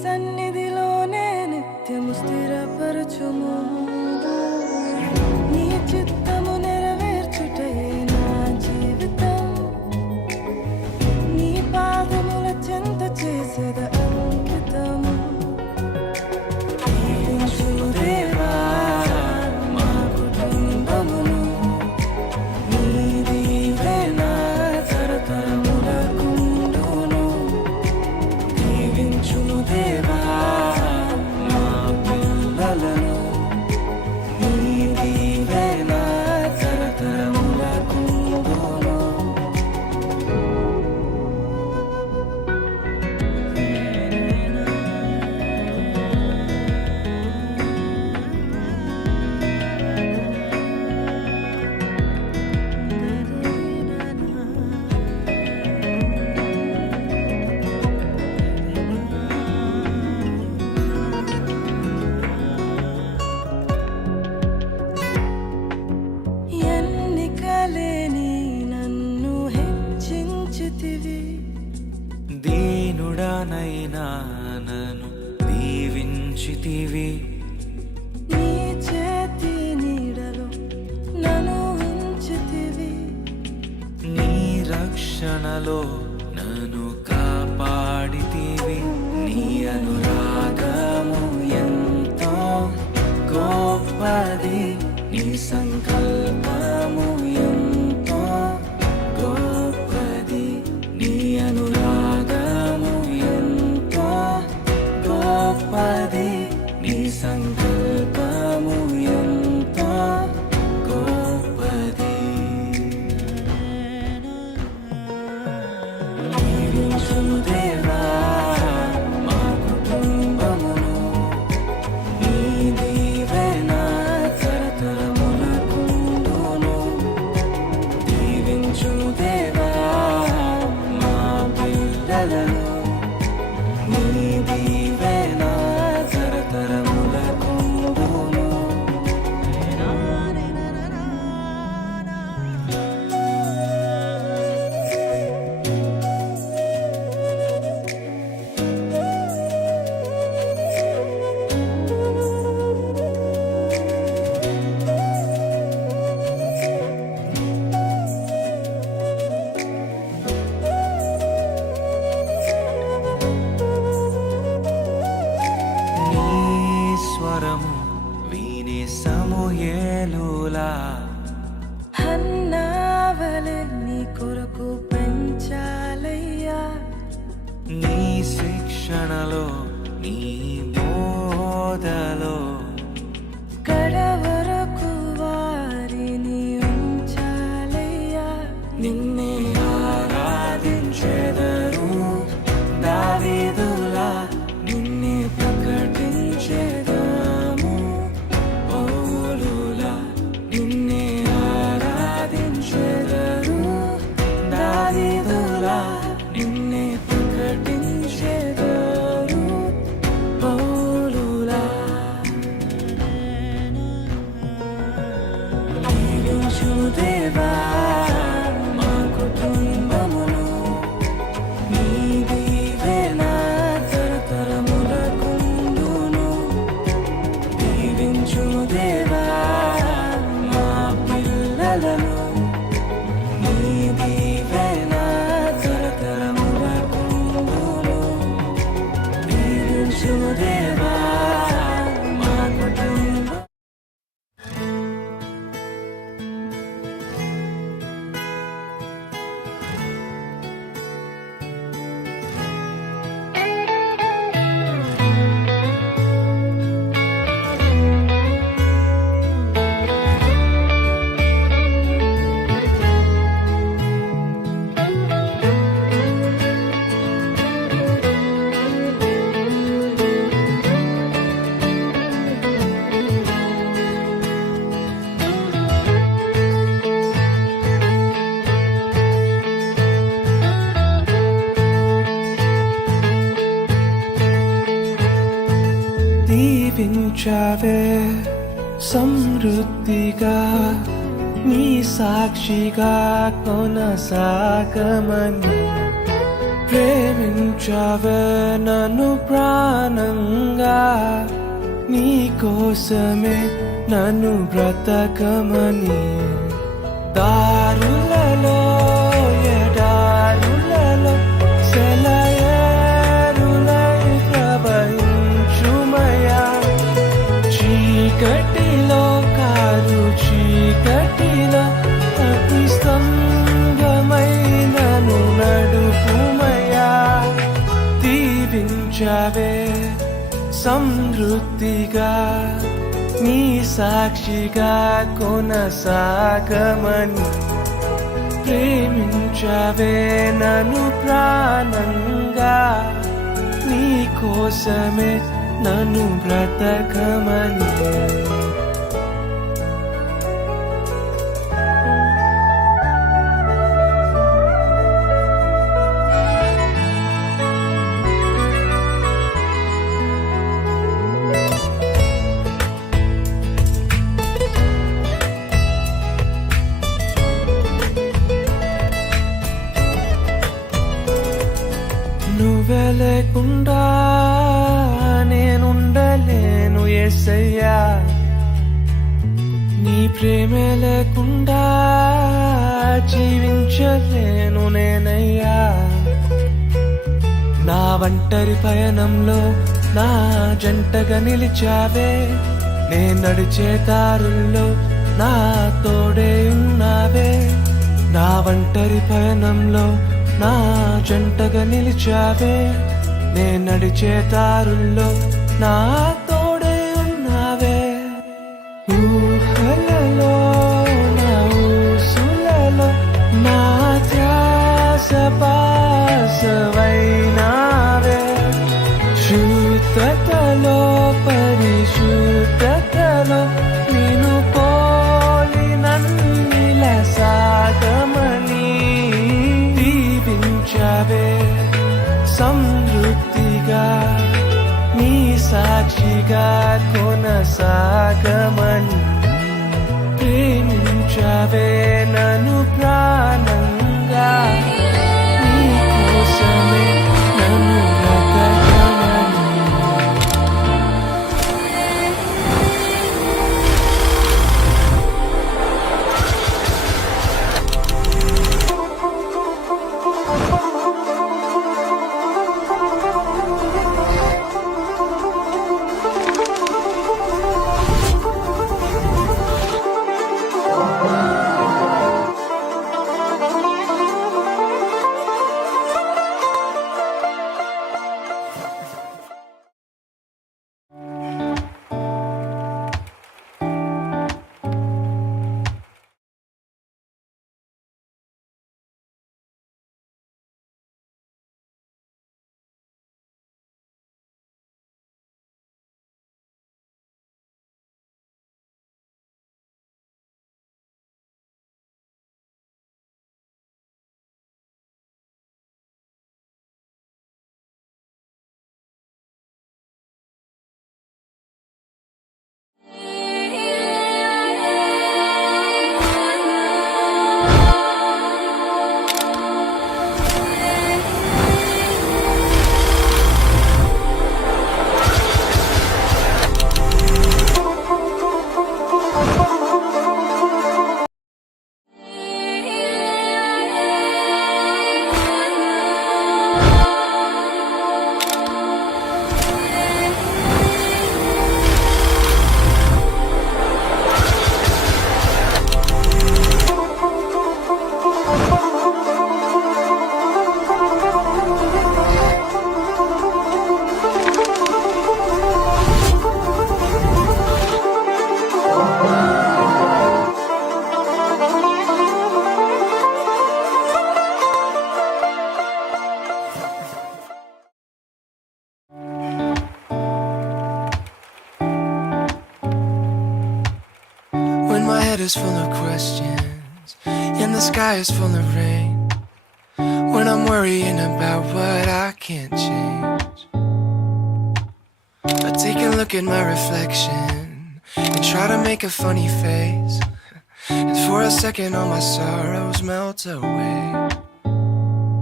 సన్నిధిలోనే నిత్యము స్థిరపరచుము నీ చిత్తము నెరవేర్చుటయే నా జీవితం నీ పాదముల చెంత చేసేద అంకితము దీవించుము దేవా మా కుటుంబమును నీ దీవెన తరతరములకుండును దీవించుము దేవా మా పిల్లలను నీ దీవెన తరతరములకుండును ఎన్నికలేని నన్ను హెచ్చించితివి దీనుడనైనా నన్ను దీవించితివి నీ చేతి నీడలో నన్ను ఉంచితివి నీ రక్షణలో నన్ను కాపాడితివి నీ అనురాగము ఎంతో గొప్పది నీ సంకల్పము ఎంతో గొప్పది నీ అనురాగము ఎంతో గొప్పది నీ సంకల్పము ఎంతో గొప్పది దీవించుము దేవా మా కుటుంబమును నీ దీవెన తరతరములకుండును దీవించుము దేవా మా పిల్లలను నీ దీవెన తరతరములకుండును నీ స్వరము విని సమూయేలులా హన్నావలె నీ కొరకు పెంచాలయ్యా నీ శిక్షణలో నీ బోధలో కడవరకు వారిని ఉంచాలయ్యా నిన్నే ఆరాధించెదరు దావీదులా నిన్నే ప్రకటించెదము పౌలులా నిన్నే ఆరాధించెదరు దావీదులా నిన్నే ప్రకటించెదరు పౌలులా దీవించుము దేవా మా కుటుంబమును నీ దీవెన తరతరములకుండును దీవించుము దేవా మా పిల్లలను నీ దీవెన తరతరములకుండును దీవించుము దేవా మా కుటుంబం దీవించావే సమృద్ధిగా నీ సాక్షిగా కొనసాగమని ప్రేమించావే నన్ను ప్రాణంగా నీ కోసమే నన్ను బ్రతకమని దారులలో ఎడారులలో సెలయేరులై ప్రవహించుమయా చీకటిలో కారు చీకటిలో అగ్ని స్తంభమై నన్ను నడుపుమయా దీవించవే సమృద్ధిగా నీ సాక్షిగా కొనసాగమని ప్రేమించవే నన్ను ప్రాణంగా నీ కోసమే నన్ను బ్రతకమని నువ్వే లేకుండా నేనుండలేను యేసయ్యా నీ ప్రేమే లేకుండా జీవించలేను నేనయ్యా నా ఒంటరి పయనంలో నా జంటగా నిలిచావే నే నడిచే దారుల్లో నా తోడే ఉన్నావే నా ఒంటరి పయనంలో నా జంటగా నిలిచావే నే నడిచే దారుల్లో నా తోడే ఉన్నావే ఊహలలో నా ఊసులలో నా ధ్యాస బాసవైనావే శుద్ధతలో పరిశుద్ధతలో నిన్ను పోలి నన్నిల సాగమని దీవించవే సమృద్ధిగా నీ సాక్షిగా కొనసాగమని ప్రేమించవే నన్ను ప్రాణంగా నీ కోసమే నన్ను బ్రతకమని is full of questions and the sky is full of rain. When I'm worrying about what I can't change, I take a look at my reflection and try to make a funny face, and for a second all my sorrows melt away.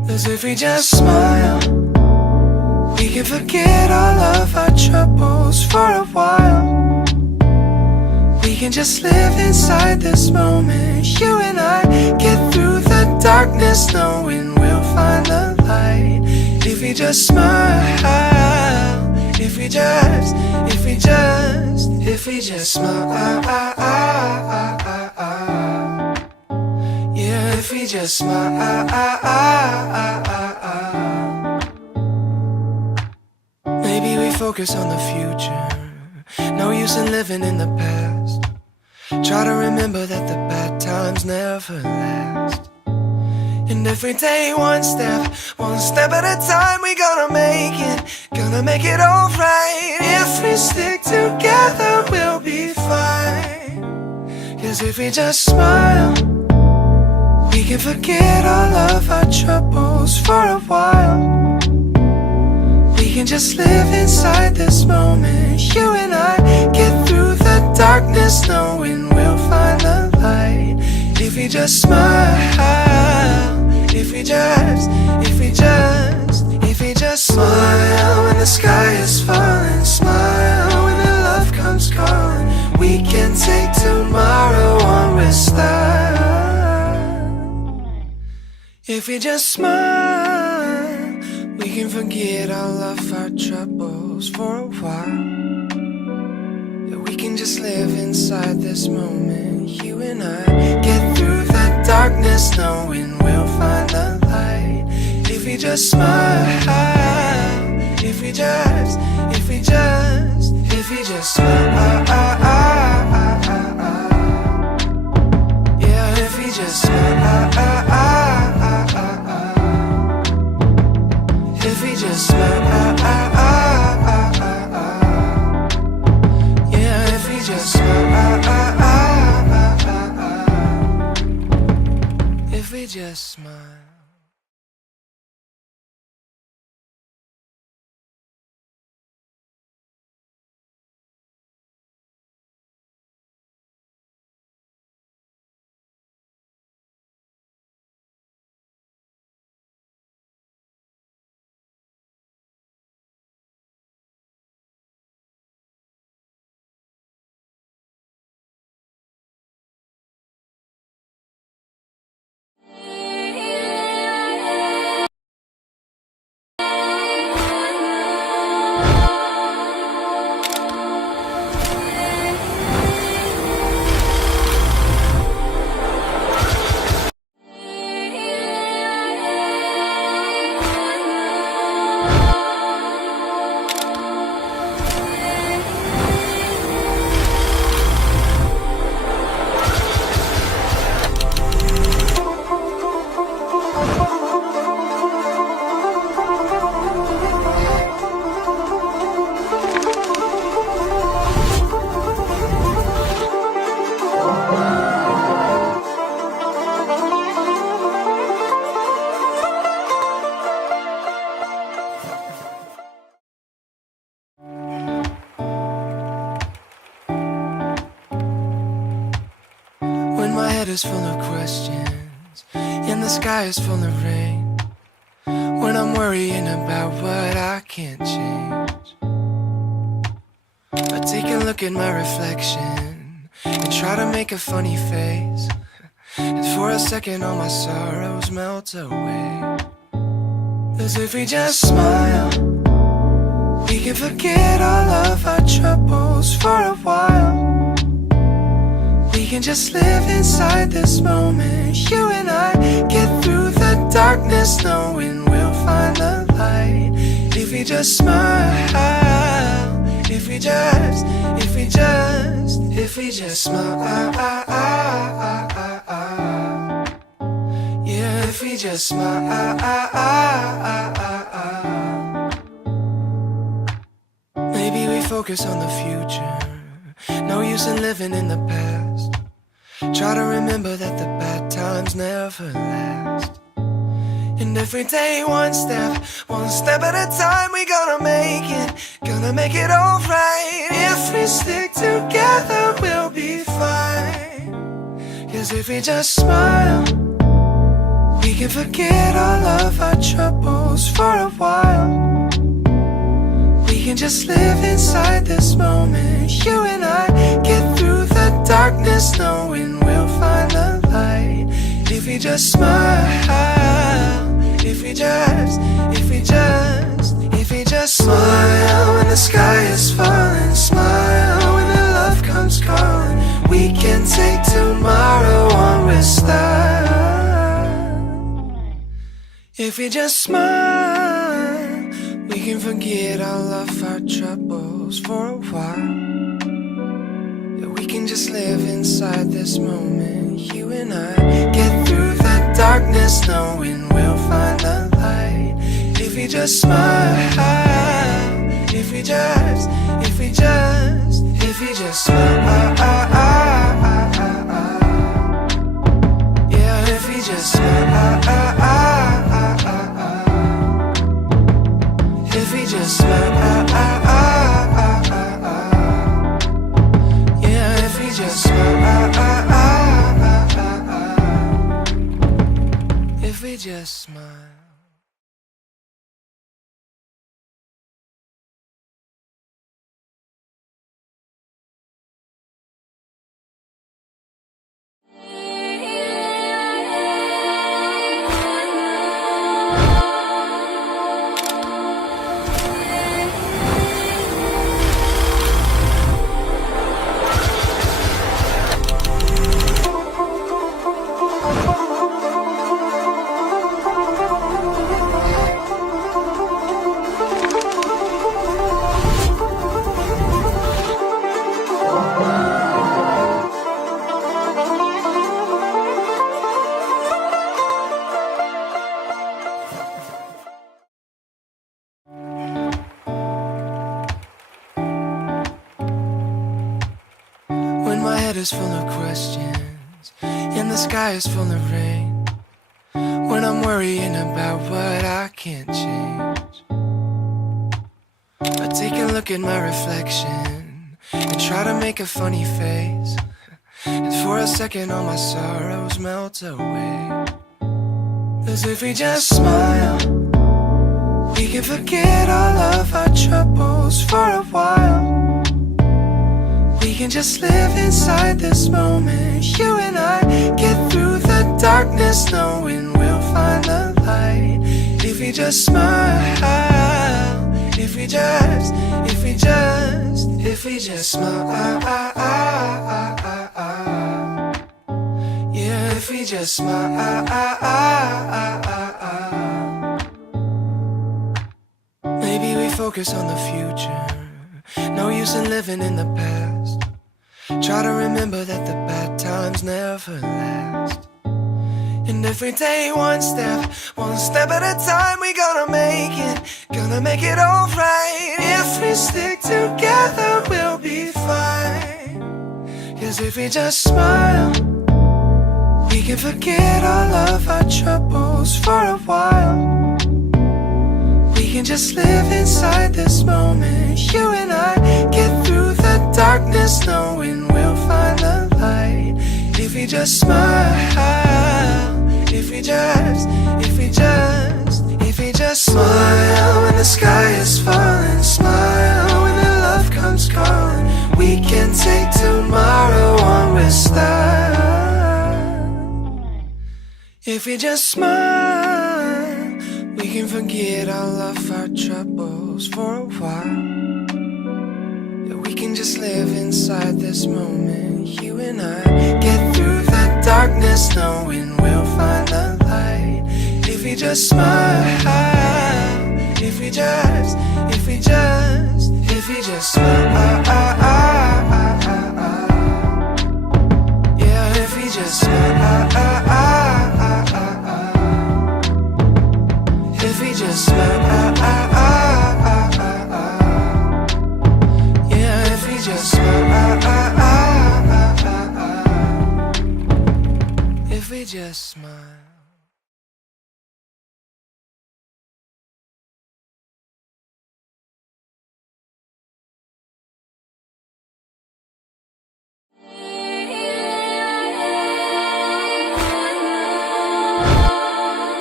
'Cause if we just smile, we can forget all of our troubles for a while. We can just live inside this moment. You and I get through the darkness knowing we'll find the light. If we just smile, if we just smile, yeah, if we just smile. Maybe we focus on the future. No use in living in the past. Try to remember that the bad times never last. And every day one step at a time, we gonna make it alright. If we stick together, we'll be fine. 'Cause if we just smile, we can forget all of our troubles for a while. We can just live inside this moment. You and I get through the darkness knowing we'll find the light. If we just smile, if we just smile when the sky is falling, smile when the love comes calling. We can take tomorrow on with style. If we just smile, we can forget all of our troubles for a while. We can just live inside this moment. You and I get through the darkness knowing we'll find the light. If we just smile, if we just smile, yeah, if we just smile, if we just smile, yeah, if we just smile, if we just smile. When my head is full of questions and the sky is full of rain, when I'm worrying about what I can't change, I take a look at my reflection and try to make a funny face, and for a second all my sorrows melt away. 'Cause if we just smile, we can forget all of our troubles for a while. We can just live inside this moment. You and I get through the darkness knowing we'll find the light. If we just smile, if we just smile, yeah, if we just smile. Maybe we focus on the future. No use in living in the past. Try to remember that the bad times never last. And every day one step at a time, we gonna make it alright. If we stick together, we'll be fine. 'Cause if we just smile, we can forget all of our troubles for a while. We can just live inside this moment. You and I get through the darkness, knowing we'll find the light. If we just smile, if we just smile when the sky is falling, smile when the love comes calling. We can take tomorrow on with style. If we just smile, we can forget all of our troubles for a while. Yeah, we can just live inside this moment. You and I get through the darkness, knowing we'll find the light. If we just smile, if we just smile, yeah, if we just smile, if we just smile, yeah, if we just smile, if we just smile. When my head is full of questions and the sky is full of rain, when I'm worrying about what I can't change, I take a look at my reflection and try to make a funny face, and for a second all my sorrows melt away. 'Cause if we just smile, we can forget all of our troubles for a while. We can just live inside this moment. You and I get through the darkness, knowing we'll find the light. If we just smile, if we just smile, yeah, if we just smile, maybe we focus on the future. No use in living in the past. Try to remember that the bad times never last. And every day one step at a time, we gonna make it alright. If we stick together, we'll be fine. 'Cause if we just smile, we can forget all of our troubles for a while. We can just live inside this moment. You and I get through the darkness, knowing we'll find the light. If we just smile, if we just smile when the sky is falling, smile when the love comes calling. We can take tomorrow on with style. If we just smile, we can forget all of our troubles for a while. Yeah, we can just live inside this moment. You and I get through the darkness, knowing we'll find the light. If we just smile, if we just smile, yeah, if we just smile, if we just smile, yeah, if we just smile, if we just smile.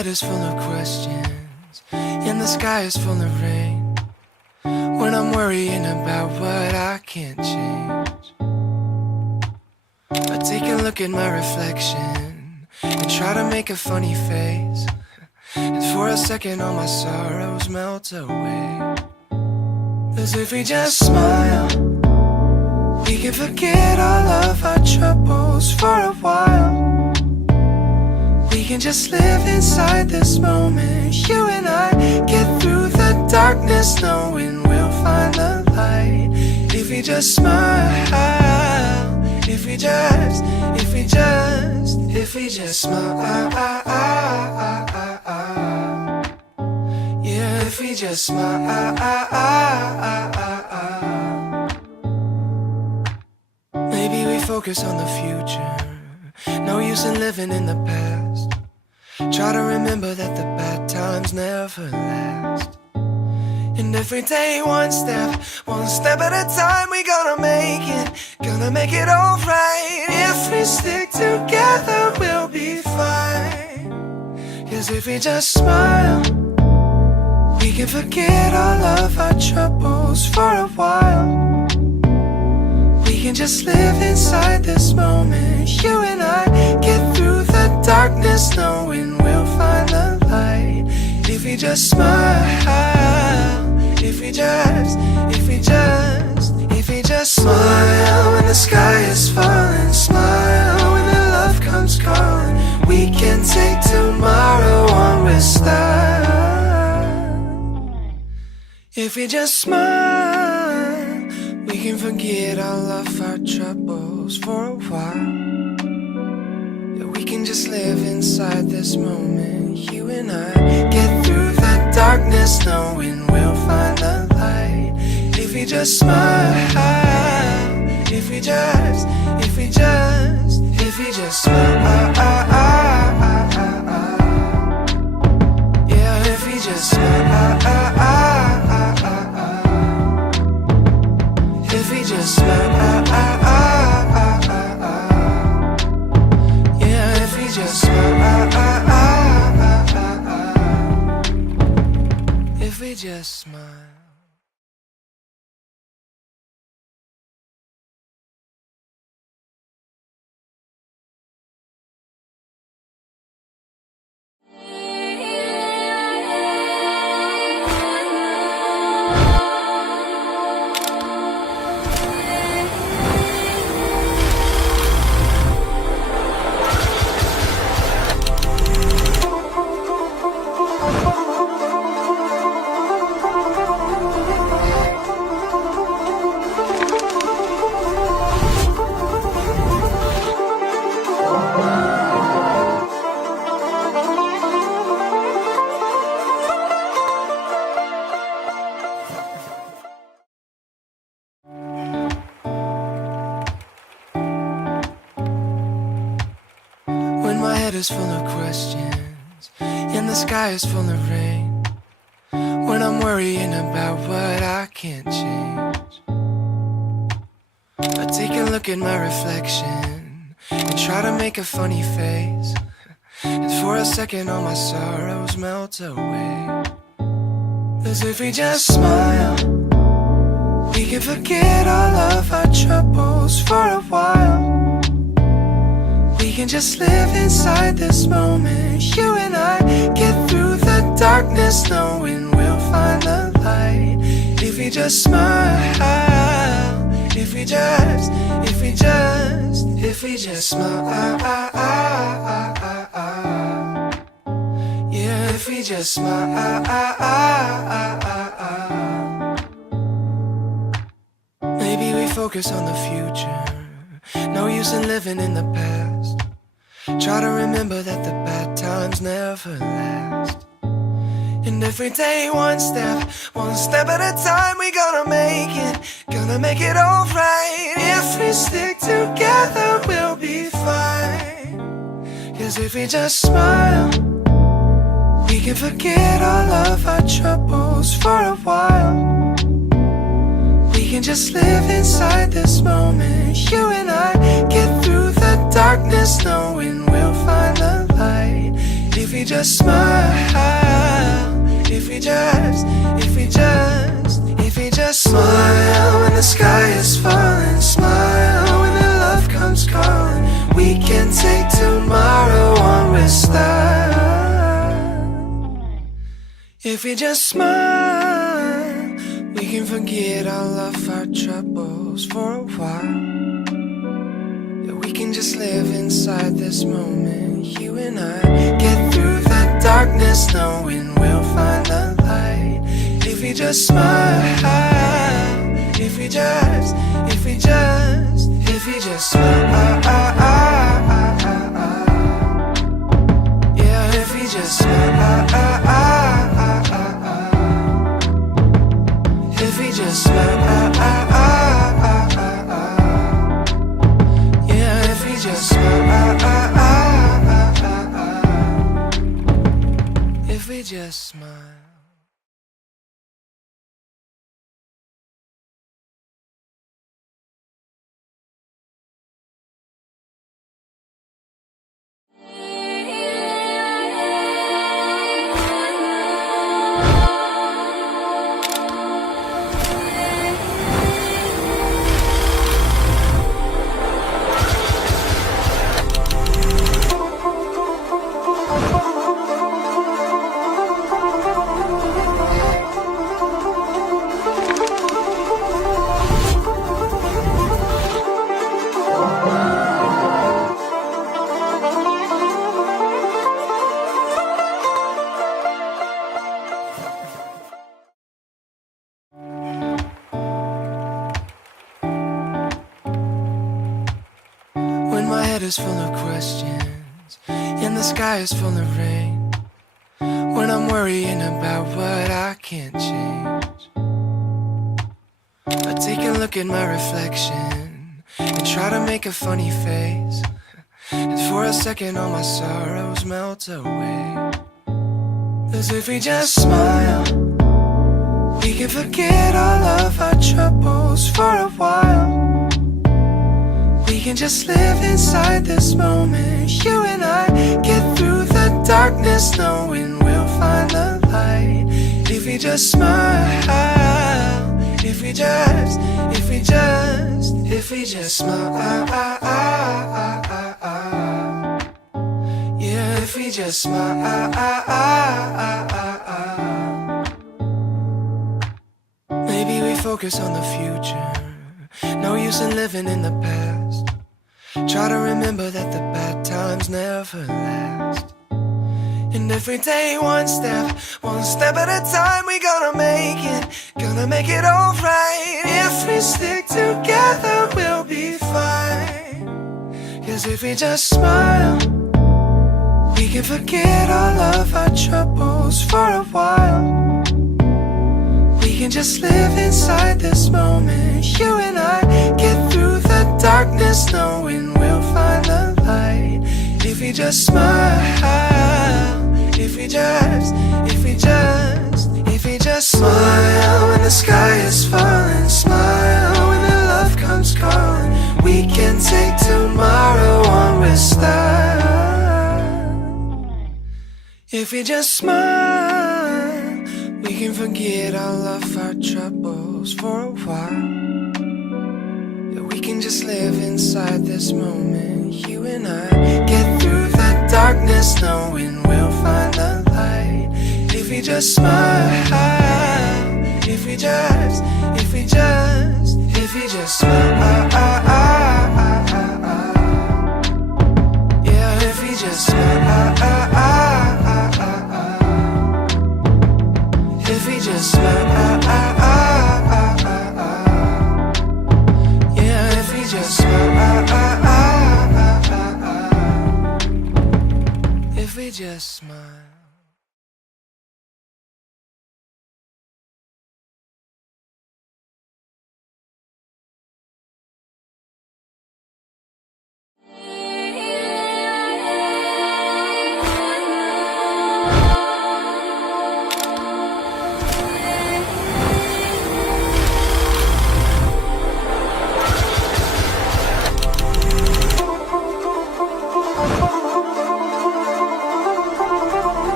head is full of questions and the sky is full of rain, when I'm worrying about what I can't change, I take a look at my reflection and try to make a funny face, and for a second all my sorrows melt away. 'Cause if we just smile, we can forget all of our troubles for a while. We can just live inside this moment. You and I get through the darkness knowing we'll find the light. If we just smile, if we just smile. Yeah, if we just smile. Maybe we focus on the future. No use in living in the past. Try to remember that the bad times never last. And every day one step at a time, we gonna make it alright. If we stick together, we'll be fine. 'Cause if we just smile, we can forget all of our troubles for a while. We can just live inside this moment. You and I get through the darkness knowing we'll find the light. If we just smile, if we just smile when the sky is falling, smile when the love comes calling. We can take tomorrow on with style. If we just smile, we can forget all of our troubles for a while. Yeah, we can just live inside this moment. You and I get through the darkness knowing we'll find the light. If we just smile, if we just smile. Yeah, if we just smile. If we just smile, yeah, if we just smile, if we just smile. Is full of questions and the sky is full of rain, when I'm worrying about what I can't change, I take a look at my reflection and try to make a funny face, and for a second all my sorrows melt away. 'Cause if we just smile, we can forget all of our troubles for a while. We can just live inside this moment. You and I get through the darkness knowing we'll find the light. If we just smile, if we just smile. Yeah, if we just smile. Maybe we focus on the future. No use in living in the past. Try to remember that the bad times never last. And every day one step at a time, we gonna make it alright. If we stick together, we'll be fine. 'Cause if we just smile, we can forget all of our troubles for a while. We can just live inside this moment. You and I get through the darkness knowing we'll find the light. If we just smile, if we just smile when the sky is falling, smile when the love comes calling. We can take tomorrow on with style. If we just smile, we can forget all of our troubles for a while. Yeah, we can just live inside this moment, you and I. Get through the darkness knowing we'll find the light. If we just smile, if we just smile, yeah, if we just smile, if we just smile, yeah, if we just smile, if we just smile. When my head is full of questions and the sky is full of rain, when I'm worrying about what I can't change, I take a look at my reflection and try to make a funny face, and for a second all my sorrows melt away. 'Cause if we just smile, we can forget all of our troubles for a while. We can just live inside this moment, you and I. Get through the darkness knowing we'll find the light. If we just smile, if we just smile, yeah, if we just smile. Maybe we focus on the future, no use in living in the past. Try to remember that the bad times never last. And every day one step at a time, we gonna make it alright. If we stick together, we'll be fine. 'Cause if we just smile, we can forget all of our troubles for a while. We can just live inside this moment, you and I. Get through the darkness knowing we'll find the light. If we just smile, if we just smile when the sky is falling, smile when the love comes calling. We can take tomorrow on with style. If we just smile, we can forget all of our troubles for a while. Yeah, we can just live inside this moment, you and I. Get through the darkness knowing we'll find the light. If we just smile, if we just smile, yeah, if we just smile, if we just smile, yeah, if we just smile, if we just smile.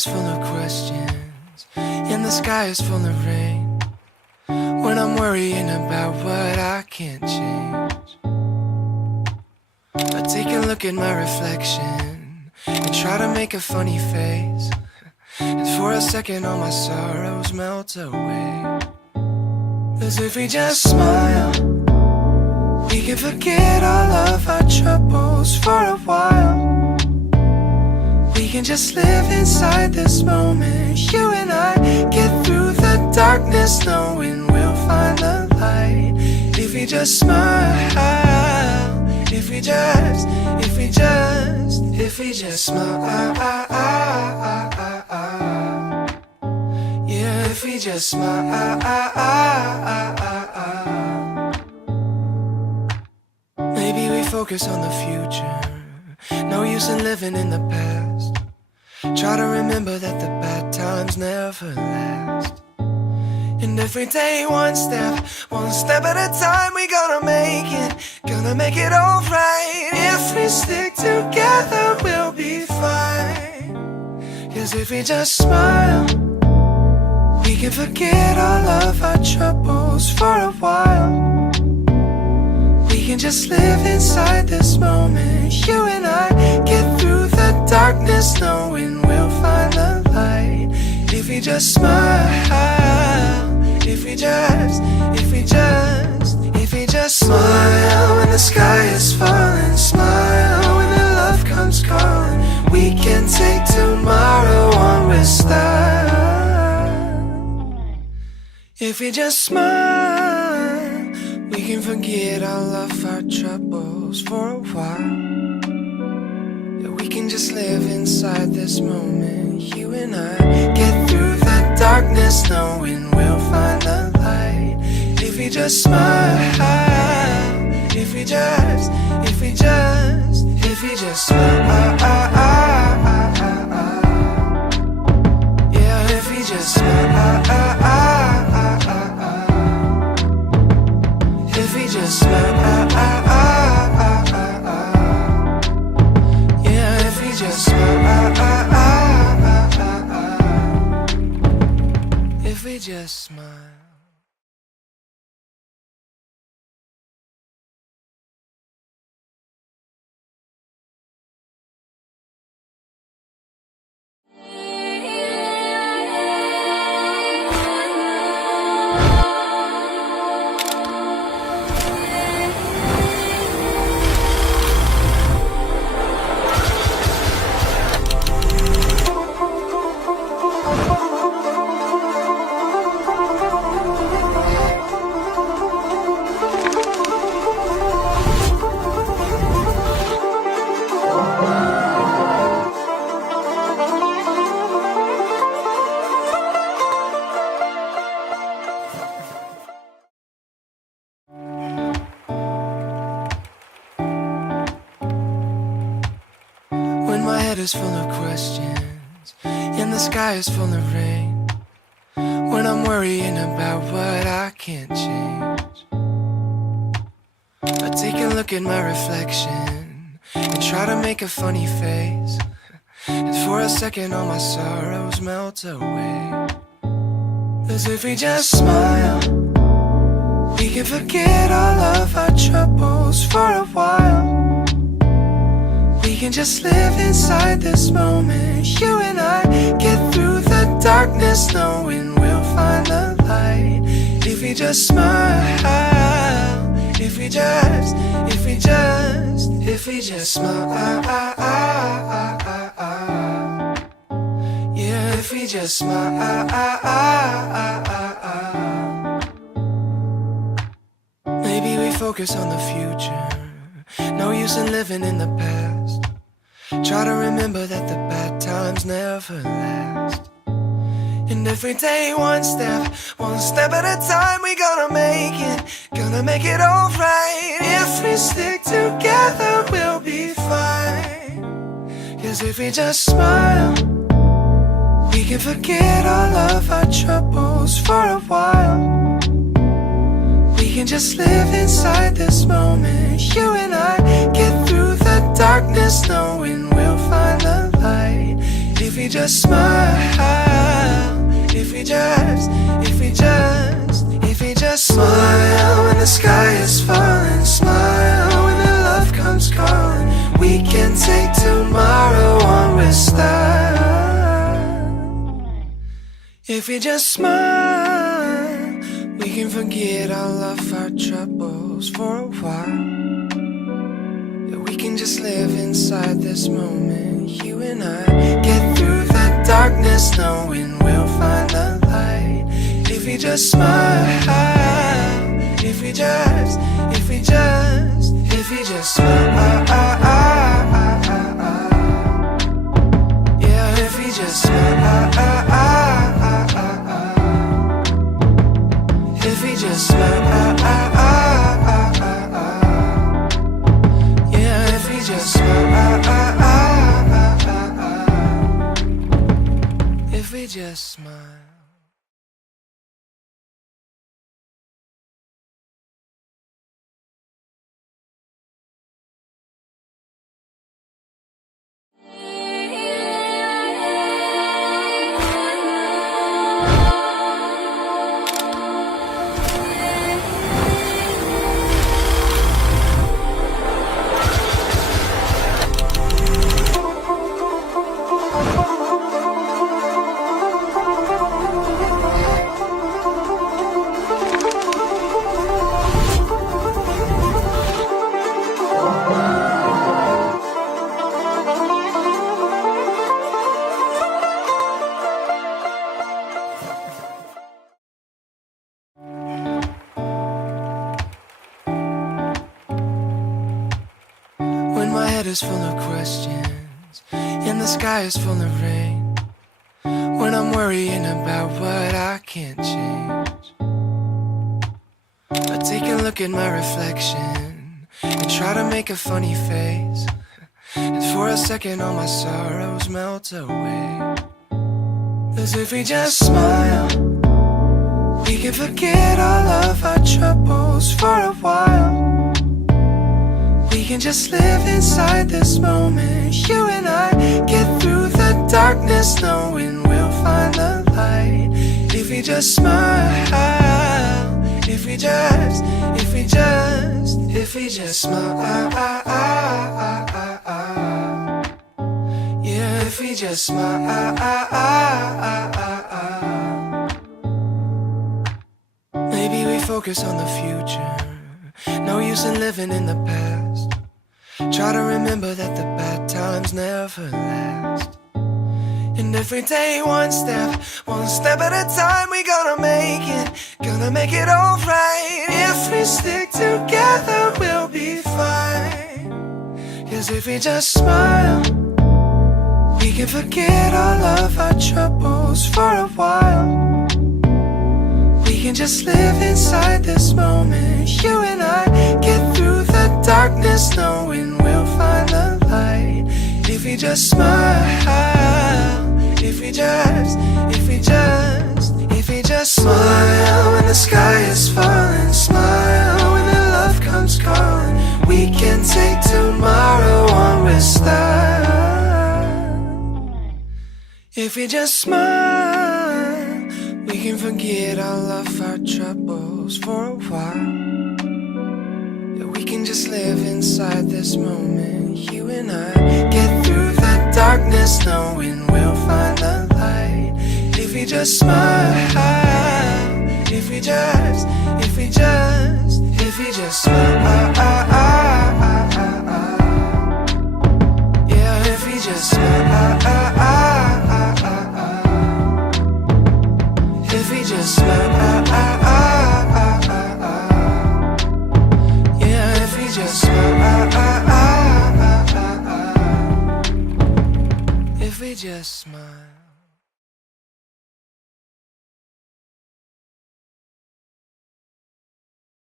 is full of questions and the sky is full of rain, when I'm worrying about what I can't change, I take a look at my reflection and try to make a funny face, and for a second all my sorrows melt away. 'Cause if we just smile, we can forget all of our troubles for a while. We can just live inside this moment, you and I, get through the darkness knowing we'll find the light. If we just smile, if we just smile, yeah, if we just smile. Maybe we focus on the future, no use in living in the past. Try to remember that the bad times never last. And every day one step at a time, we gonna make it alright. If we stick together, we'll be fine. 'Cause if we just smile, we can forget all of our troubles for a while. We can just live inside this moment, you and I, get through the darkness knowing we'll find the light. If we just smile, if we just smile when the sky is falling, smile when the love comes calling, we can take tomorrow on with style. If we just smile, we can forget all of our troubles for a while. Yeah, we can just live inside this moment, you and I, get through the darkness knowing we'll find the light. If we just smile, if we just smile, yeah, if we just smile, if we just smile, yeah, if we just smile, if we just smile. Is full of questions and the sky is full of rain, when I'm worrying about what I can't change, I take a look at my reflection and try to make a funny face, and for a second all my sorrows melt away. 'Cause if we just smile, we can forget all of our troubles for a while. We can just live inside this moment, you and I, get through the darkness knowing we'll find the light. If we just smile, if we just smile, yeah, if we just smile. Maybe we focus on the future, no use in living in the past. Try to remember that the bad times never last. And every day one step at a time, we gonna make it alright. If we stick together, we'll be fine. 'Cause if we just smile, we can forget all of our troubles for a while. We can just live inside this moment, you and I, get through the darkness knowing we'll find the light. If we we just smile, if we just smile when the sky is falling, smile when the love comes calling. We can take tomorrow on with style. If we just smile, we can forget all of our troubles for a while. Yeah, we can just live inside this moment, you and I. Get through the darkness knowing we'll find the light. If we just smile, if we just smile, yeah, if we just smile, if we just smile, yeah, if we just smile, if we just smile. When my head is full of questions and the sky is full of rain, when I'm worrying about what I can't change, I take a look at my reflection and try to make a funny face, and for a second all my sorrows melt away. 'Cause if we just smile, we can forget all of our troubles for a while. We can just live inside this moment, you and I. Get through the darkness knowing we'll find the light. If we just smile, if we just smile, yeah, if we just smile. Maybe we focus on the future, no use in living in the past. Try to remember that the bad times never last. And every day one step at a time, we gonna make it alright. If we stick together, we'll be fine. 'Cause if we just smile, we can forget all of our troubles for a while. We can just live inside this moment, you and I. Get through the darkness knowing we'll find the light. If we just smile, if we just smile when the sky is falling, smile when the love comes calling. We can take tomorrow on with style. If we just smile, we can forget all of our troubles for a while. Yeah, we can just live inside this moment, you and I. Get through the darkness knowing we'll find the light. If we just smile, if we just smile, yeah, if we just smile, if we just smile, yeah, if we just smile, if we just smile.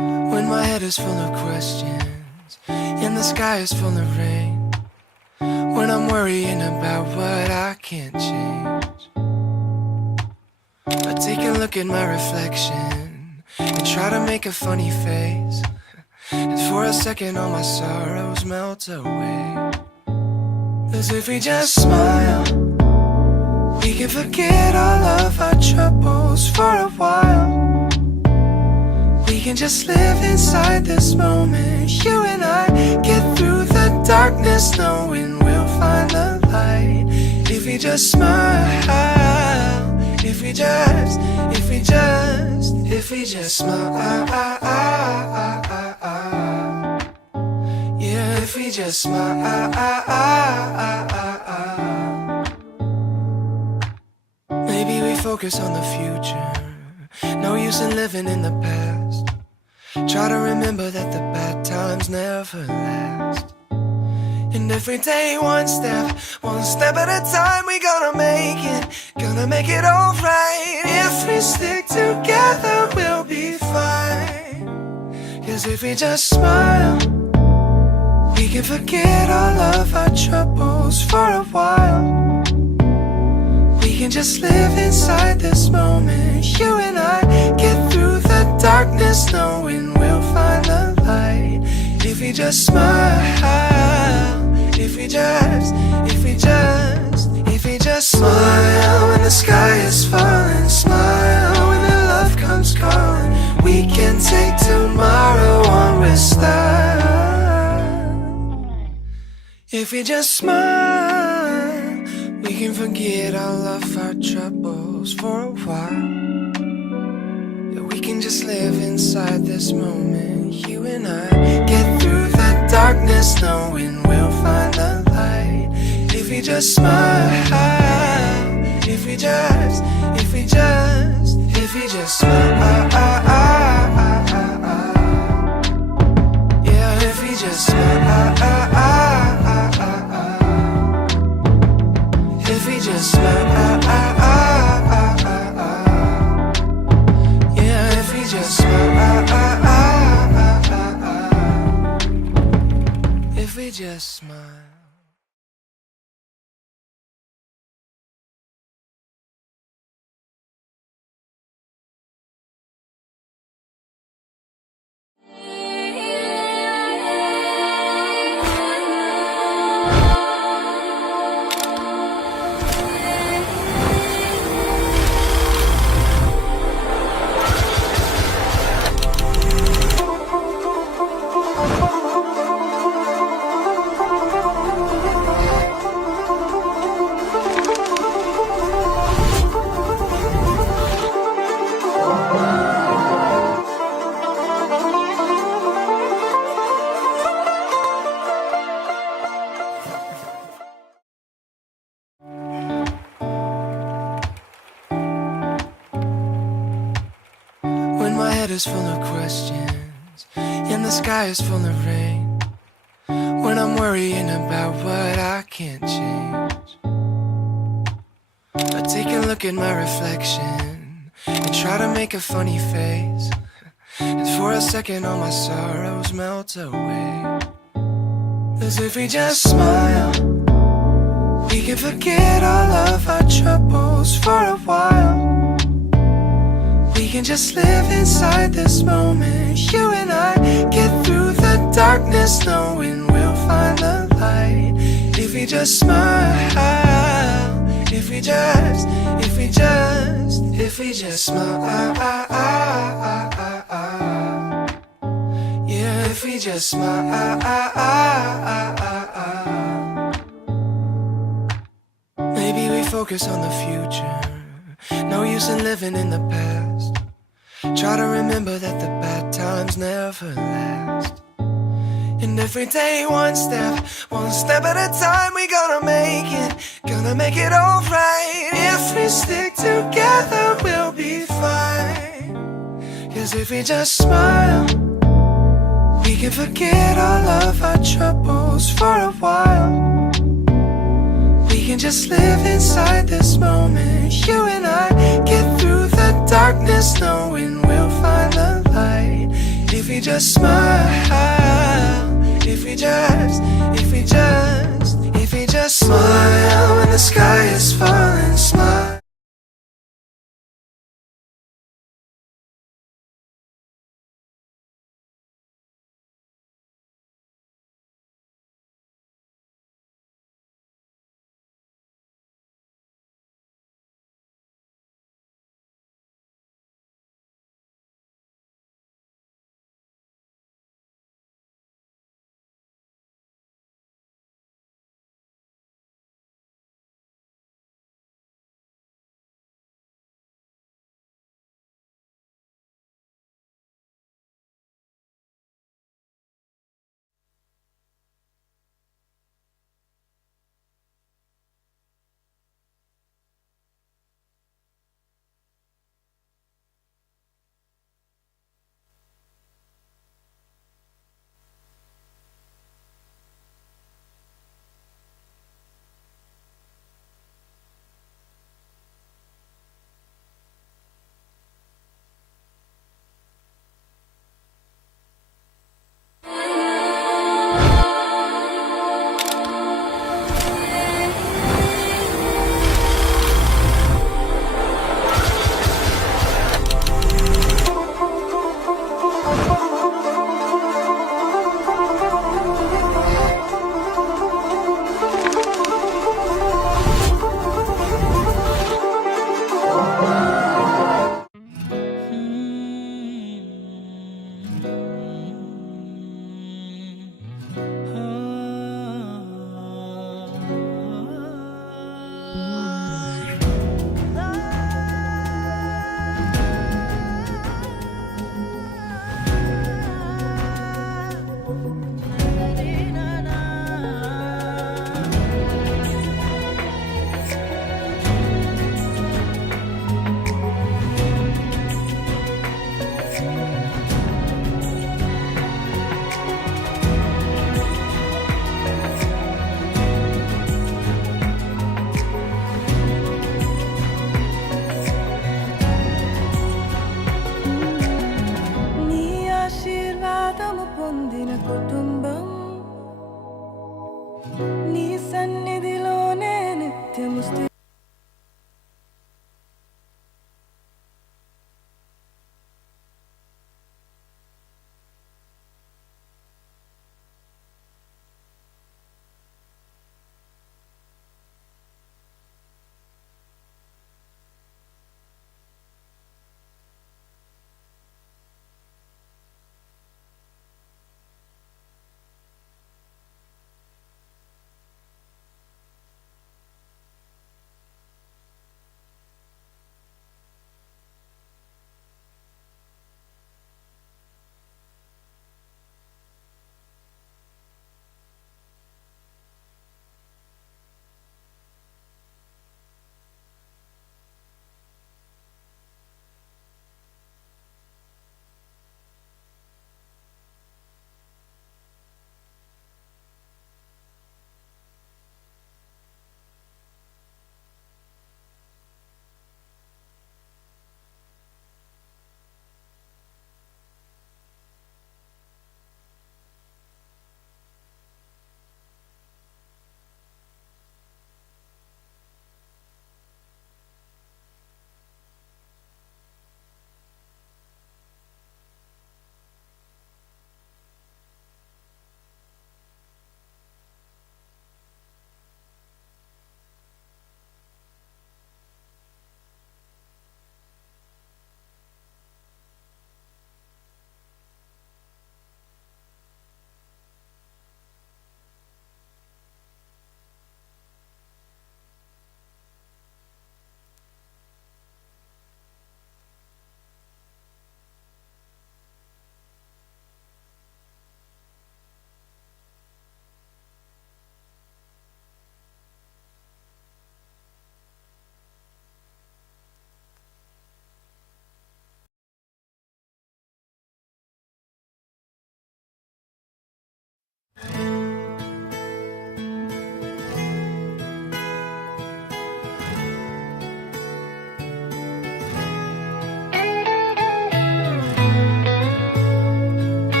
my head is full of questions and the sky is full of rain, when I'm worrying about what I can't change, I take a look at my reflection and try to make a funny face, and for a second all my sorrows melt away. As if we just smile, we can forget all of our troubles for a while. We can just live inside this moment, you and I, get through the darkness knowing we'll find the light. If we just smile, if we just smile, yeah, if we just smile. Maybe we focus on the future, no use in living in the past. Try to remember that the bad times never last. And every day one step at a time, we gonna make it alright. If we stick together, we'll be fine. 'Cause if we just smile, we can forget all of our troubles for a while. We can just live inside this moment, you and I, get through the darkness knowing we'll find the light. If we just smile, if we just smile when the sky is falling, smile when the love comes calling, we can take tomorrow on with style. If we just smile, we can forget all of our troubles for a while. Yeah, we can just live inside this moment, you and I, get through the darkness knowing we'll find the light. If we just smile, if we just smile, yeah, if we just smile, if we just smile, yeah, if we just smile, if we just smile. My head is full of questions and the sky is full of rain, when I'm worrying about what I can't change, I take a look at my reflection and try to make a funny face, and for a second all my sorrows melt away. As if we just smile, we can forget all of our troubles for a while. We can just live inside this moment, you and I, get through the darkness knowing we'll find the light. If we just smile, if we just smile, yeah, if we just smile. Maybe we focus on the future, no use in living in the past. Try to remember that the bad times never last. And every day one step at a time, we gonna make it alright. If we stick together, we'll be fine. 'Cause if we just smile, we can forget all of our troubles for a while. We can just live inside this moment, you and I, get through the darkness knowing we'll find the light. If we we just smile, if we just smile when the sky is falling, smile.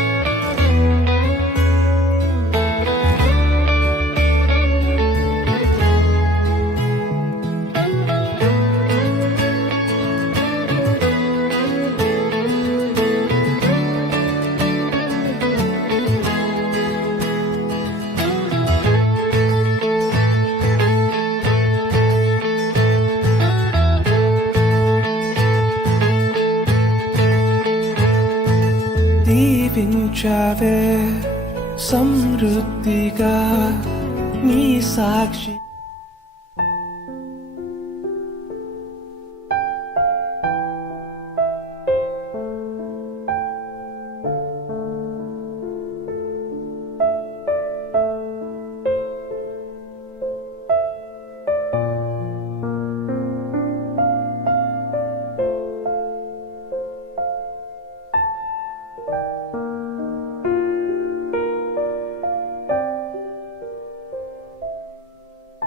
దీవించావే సమృద్ధిగా నీ సాక్షి